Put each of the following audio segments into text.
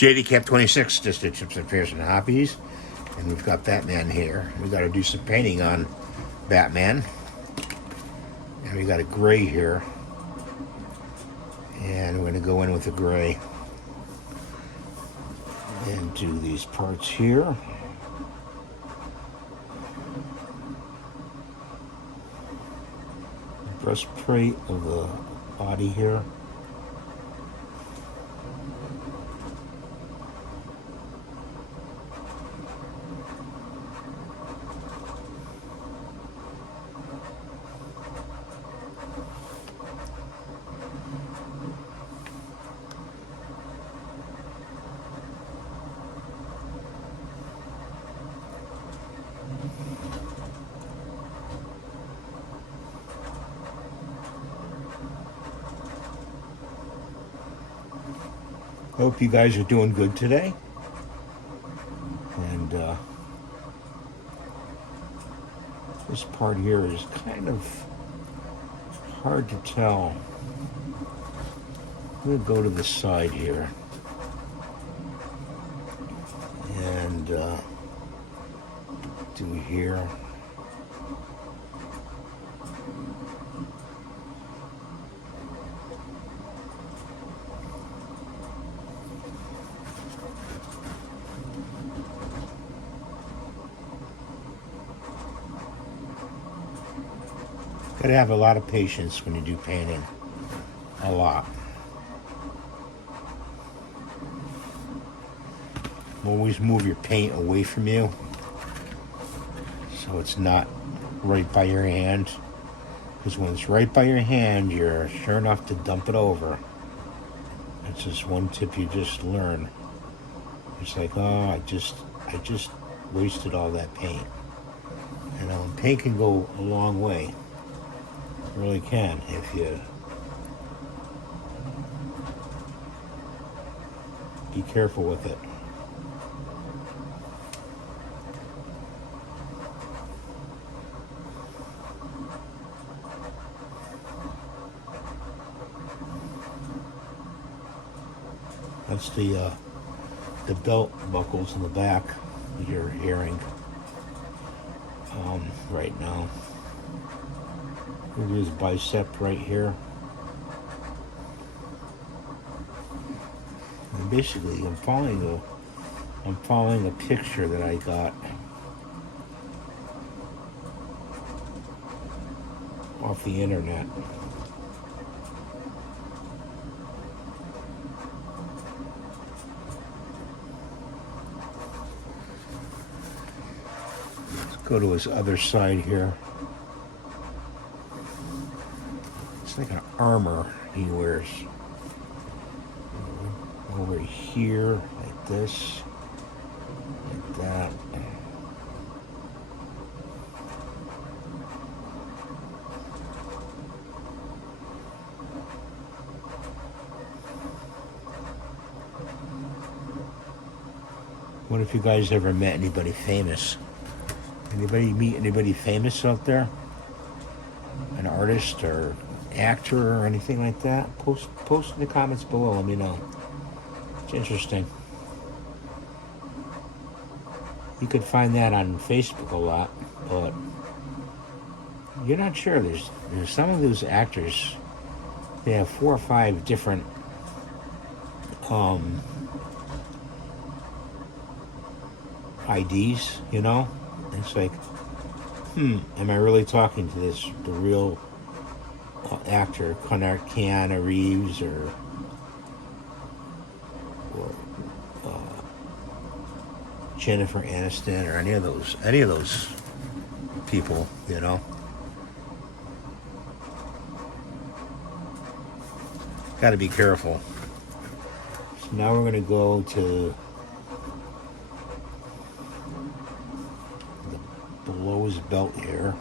JD Cap 26, just at Chips and Pearson Hobbies. And we've got Batman here. We got to do some painting on Batman. And we got a gray here. And we're going to go in with the gray. And do these parts here. Breastplate of the body here. Hope you guys are doing good today. And this part here is kind of hard to tell. I'm going to go to the side here. And do here. Gotta have a lot of patience when you do painting. A lot. Always move your paint away from you so it's not right by your hand. Because when it's right by your hand, you're sure enough to dump it over. That's just one tip you just learn. It's like, oh, I just wasted all that paint. You know, paint can go a long way. It really can if you be careful with it. That's the belt buckles in the back you're hearing right now. Here's his bicep right here. And basically, I'm following a picture that I got off the internet. Let's go to his other side here. It's like an armor he wears. Over here, like this, like that. What if you guys ever met anybody famous? Anybody meet anybody famous out there? An artist or actor or anything like that? Post in the comments below, let me know. It's interesting. You could find that on Facebook a lot, but you're not sure. There's some of those actors, they have 4 or 5 different IDs, you know? It's like, am I really talking to the real actor, Keanu Reeves or Jennifer Aniston or any of those people, you know? Got to be careful. So now we're going to go to below his belt here.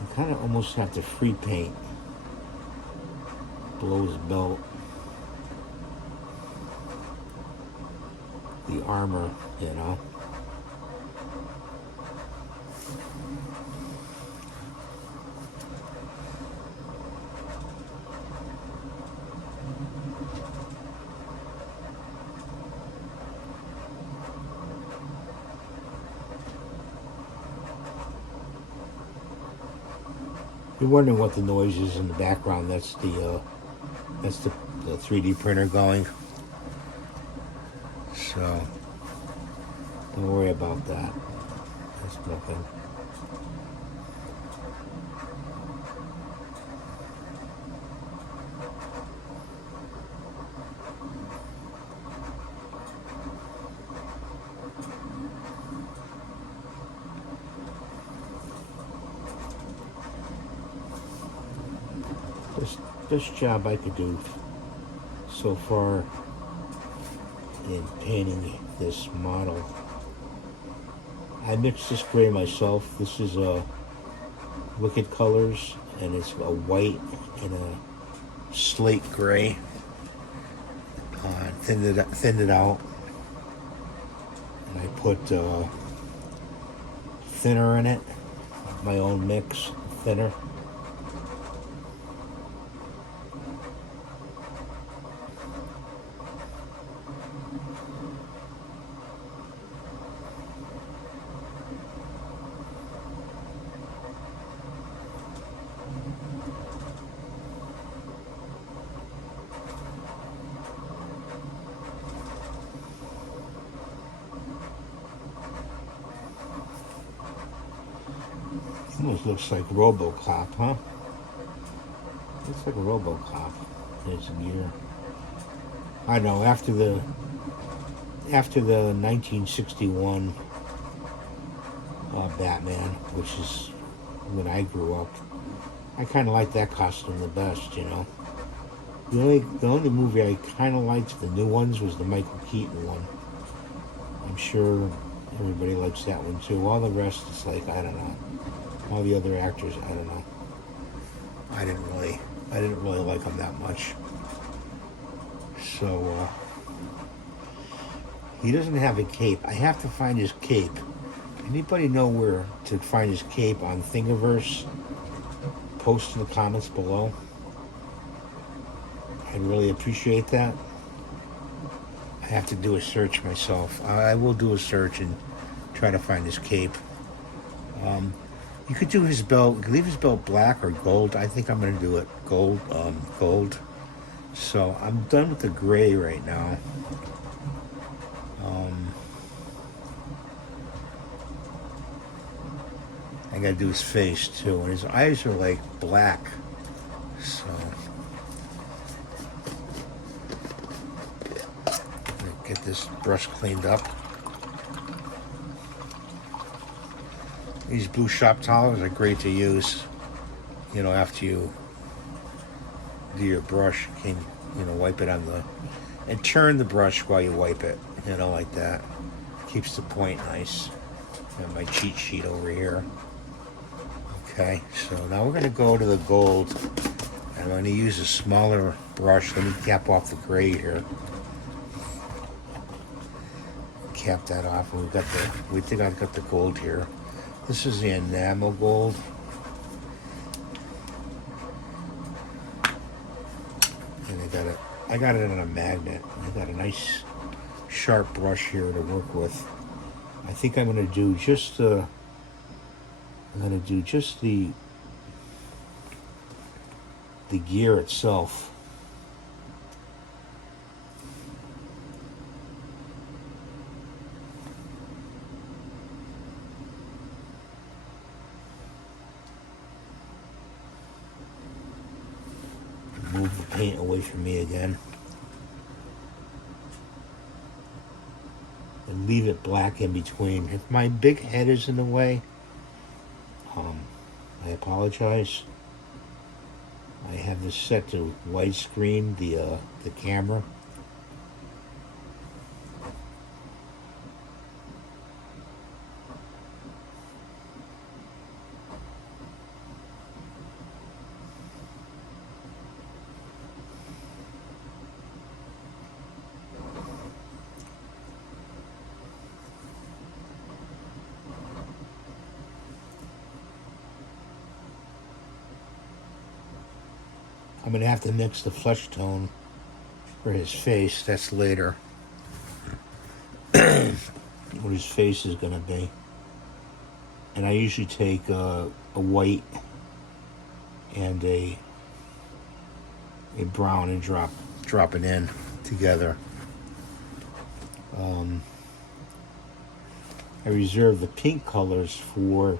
I kind of almost have to free paint below his belt the armor, you know. you're wondering what the noise is in the background, that's the 3D printer going. So don't worry about that. That's nothing. Best job I could do so far in painting this model. I mixed this gray myself. This is Wicked Colors, and it's a white and a slate gray. Thinned it out, and I put thinner in it, my own mix, thinner. Almost looks like RoboCop, huh? Looks like a RoboCop. There's a gear. I know, after the 1961 Batman, which is when I grew up, I kind of like that costume the best, you know. The only movie I kind of liked, the new ones, was the Michael Keaton one. I'm sure everybody likes that one too. All the rest, it's like, I don't know. All the other actors, I don't know. I didn't really like them that much. So he doesn't have a cape. I have to find his cape. Anybody know where to find his cape on Thingiverse? Post in the comments below. I'd really appreciate that. I have to do a search myself. I will do a search and try to find his cape. You could do his belt. You could leave his belt black or gold. I think I'm going to do it gold. Gold. So I'm done with the gray right now. I got to do his face too, and his eyes are like black. So get this brush cleaned up. These blue shop towels are great to use, you know, after you do your brush. You can, you know, wipe it on the, and turn the brush while you wipe it, you know, like that. Keeps the point nice. Got my cheat sheet over here. Okay, so now we're going to go to the gold, and I'm going to use a smaller brush. Let me cap off the gray here. Cap that off, and we think I've got the gold here. This is the enamel gold. And I got it on a magnet. I got a nice sharp brush here to work with. I think I'm going to do just the gear itself. Move the paint away from me again. And leave it black in between. If my big head is in the way, I apologize. I have this set to widescreen, the camera. I'm going to have to mix the flesh tone for his face. That's later. What his face is going to be. And I usually take a white and a brown and drop it in together. I reserve the pink colors for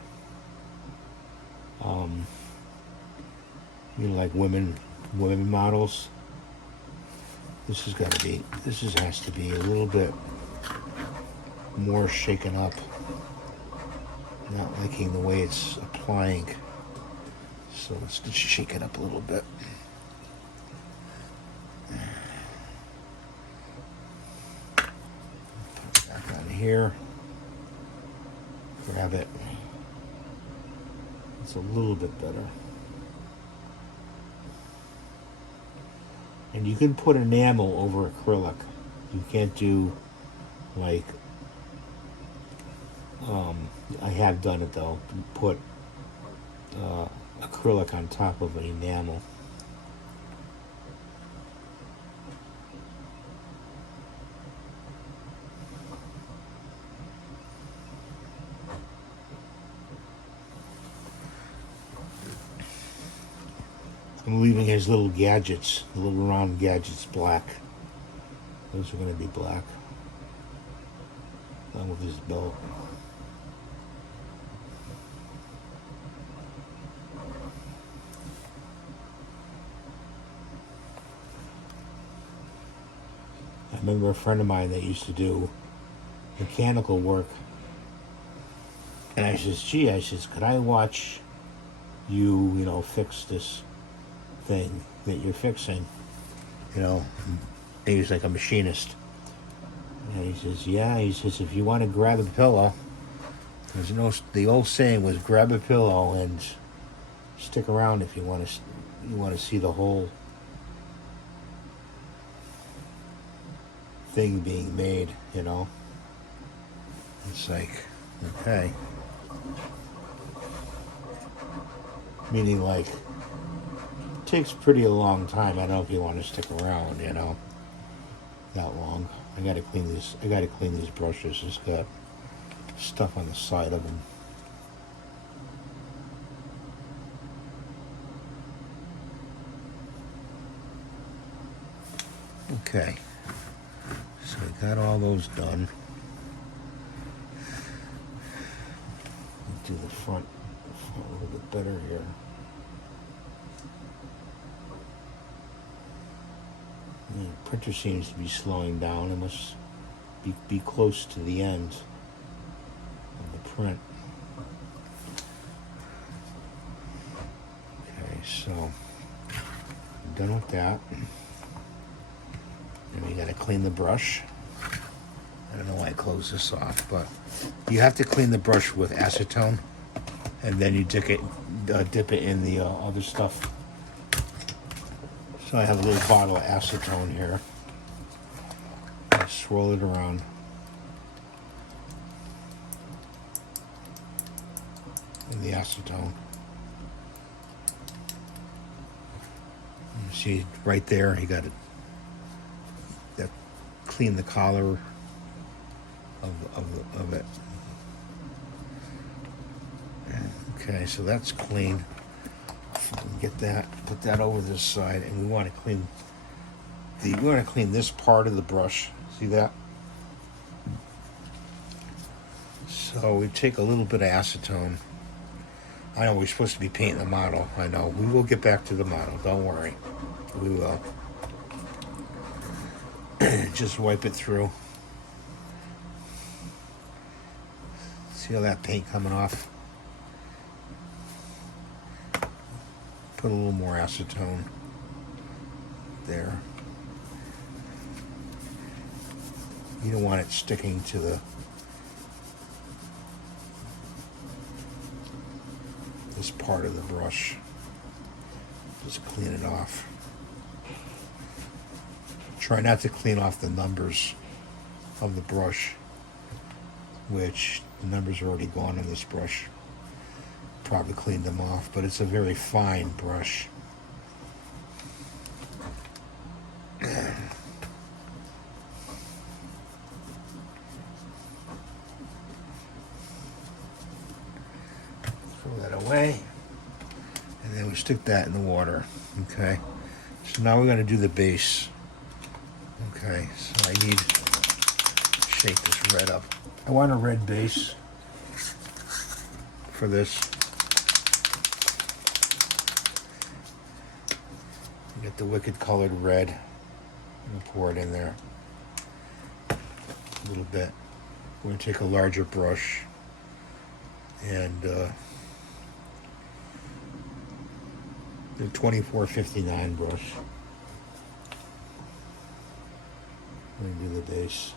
like women models. This has to be a little bit more shaken up. Not liking the way it's applying, so let's just shake it up a little bit. Put it back on here. Grab it. It's a little bit better. And you can put enamel over acrylic. You can't do like, I have done it though, put acrylic on top of an enamel. I'm leaving his little gadgets, the little round gadgets, black. Those are going to be black. Along with his belt. I remember a friend of mine that used to do mechanical work. And I says, gee, could I watch you, fix this thing that you're fixing? And he was like a machinist. And he says, yeah, if you want to grab a pillow, the old saying was grab a pillow and stick around if you want to see the whole thing being made, It's like, okay. Meaning like, it takes pretty a long time. I don't know if you want to stick around, that long. I gotta clean these brushes. It's got stuff on the side of them. Okay. So we got all those done. Do the front a little bit better here. The printer seems to be slowing down. It must be close to the end of the print. Okay, so I'm done with that. And we gotta clean the brush. I don't know why I closed this off, but you have to clean the brush with acetone, and then you dip it in the other stuff. So I have a little bottle of acetone here. I swirl it around. In the acetone. You see right there, you got to clean the collar of it. Okay, so that's clean. Get that, put that over this side, and we want to clean this part of the brush. See that? So we take a little bit of acetone. I know we're supposed to be painting the model. I know. We will get back to the model. Don't worry. We will. Just wipe it through. See all that paint coming off? Put a little more acetone there. You don't want it sticking to this part of the brush. Just clean it off. Try not to clean off the numbers of the brush, which the numbers are already gone on this brush. Probably cleaned them off, but it's a very fine brush. Throw that away, and then we stick stick that in the water. Okay. So now we're going to do the base. Okay. So I need to shake this red up. I want a red base for this. You get the wicked colored red. I'm going to pour it in there a little bit. We're going to take a larger brush and the 2459 brush. I'm going to do the base.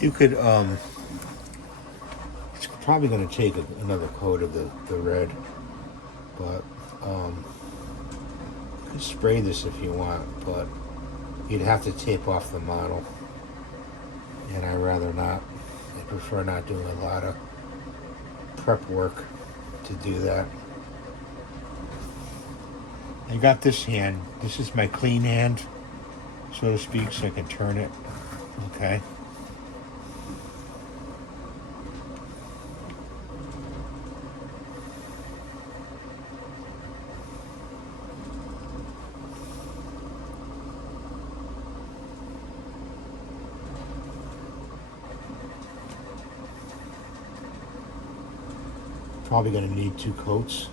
You could, it's probably going to take another coat of the red, but you could spray this if you want, but you'd have to tape off the model, and I'd rather not. I prefer not doing a lot of prep work to do that. I got this hand. This is my clean hand, so to speak, so I can turn it. Okay. Probably going to need 2 coats.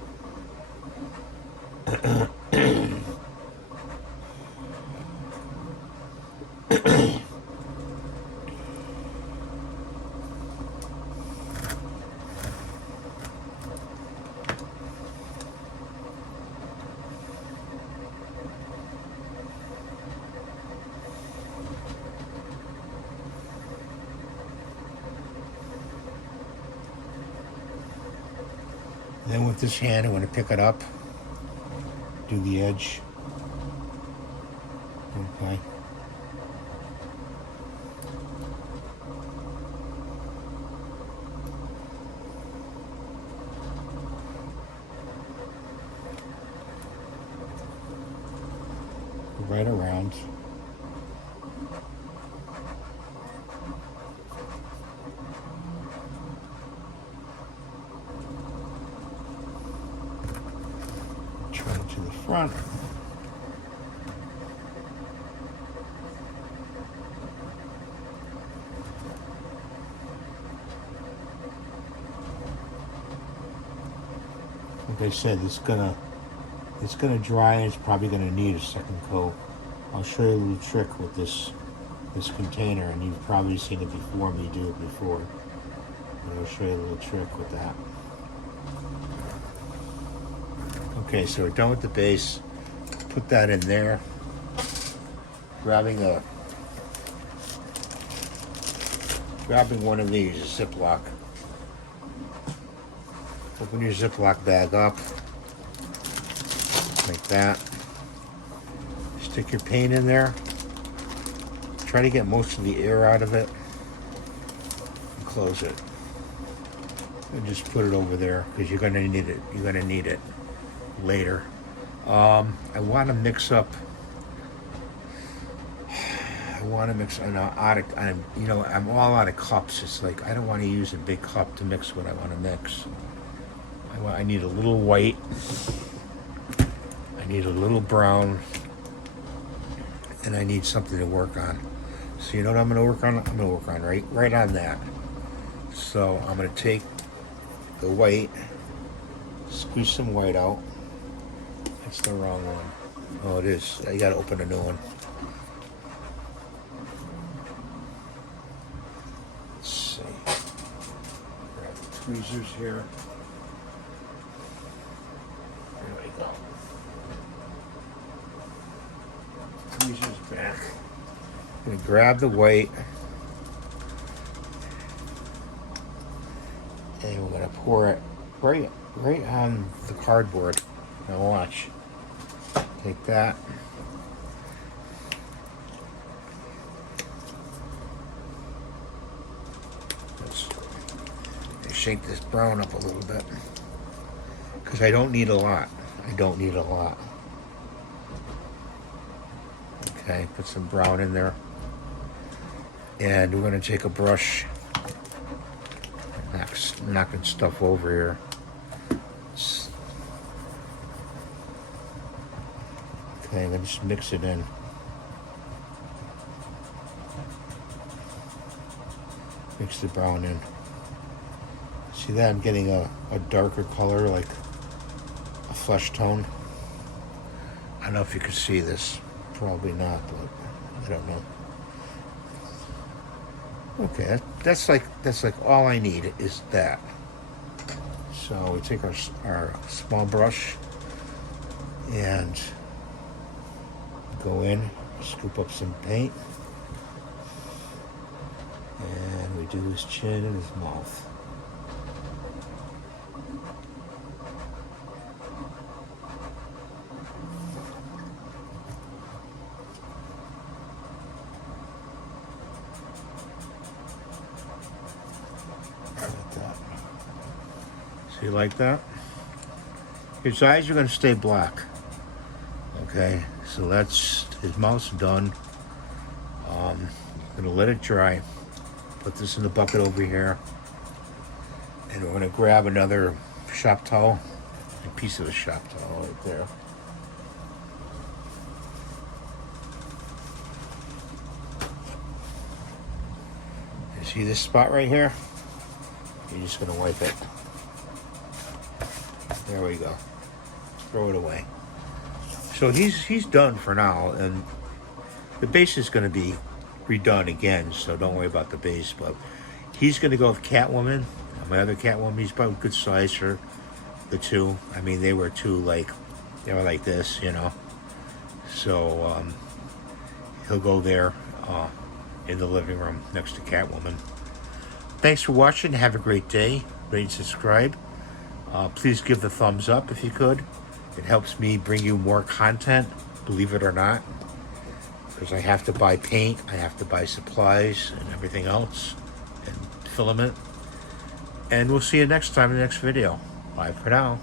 Then with this hand, I'm going to pick it up, do the edge. Okay. Right around. Turn it to the front. Like I said, it's gonna dry and it's probably gonna need a second coat. I'll show you a little trick with this container, and you've probably seen it before me do it before. But I'll show you a little trick with that. Okay, so we're done with the base. Put that in there. Grabbing one of these, a Ziploc. Open your Ziploc bag up, like that. Stick your paint in there. Try to get most of the air out of it. And close it. And just put it over there, because you're gonna need it. You're gonna need it later. I want to mix up. I'm all out of cups. It's like I don't want to use a big cup to mix what I want to mix. I need a little white. I need a little brown, and I need something to work on. So you know what I'm going to work on? I'm going to work on right on that. So I'm going to take the white, squeeze some white out. That's the wrong one. Oh, it is. I got to open a new one. Let's see. Grab the tweezers here. There we go. Tweezers back. I'm going to grab the white. And we're going to pour it right on the cardboard. Now watch. Take that. Let's shake this brown up a little bit. Because I don't need a lot. Okay, put some brown in there. And we're going to take a brush, knocking stuff over here. Okay, let me just mix it in. Mix the brown in. See that? I'm getting a darker color, like a flesh tone. I don't know if you can see this. Probably not, but I don't know. Okay, that's like all I need is that. So we take our small brush and go in, scoop up some paint, and we do his chin and his mouth. Like that. So you like that? His eyes are going to stay black. Okay, so that's his mouth's done. I'm gonna let it dry. Put this in the bucket over here, and we're gonna grab another shop towel, a piece of a shop towel right there. You see this spot right here? You're just gonna wipe it. There we go. Throw it away. So he's done for now, and the base is going to be redone again, so don't worry about the base. But he's going to go with Catwoman. My other Catwoman, he's probably good size for the two. I mean, they were like this, you know. So he'll go there in the living room next to Catwoman. Thanks for watching. Have a great day. Rate and subscribe. Please give the thumbs up if you could. It helps me bring you more content, believe it or not, because I have to buy paint, I have to buy supplies and everything else, and filament. And we'll see you next time in the next video. Bye for now.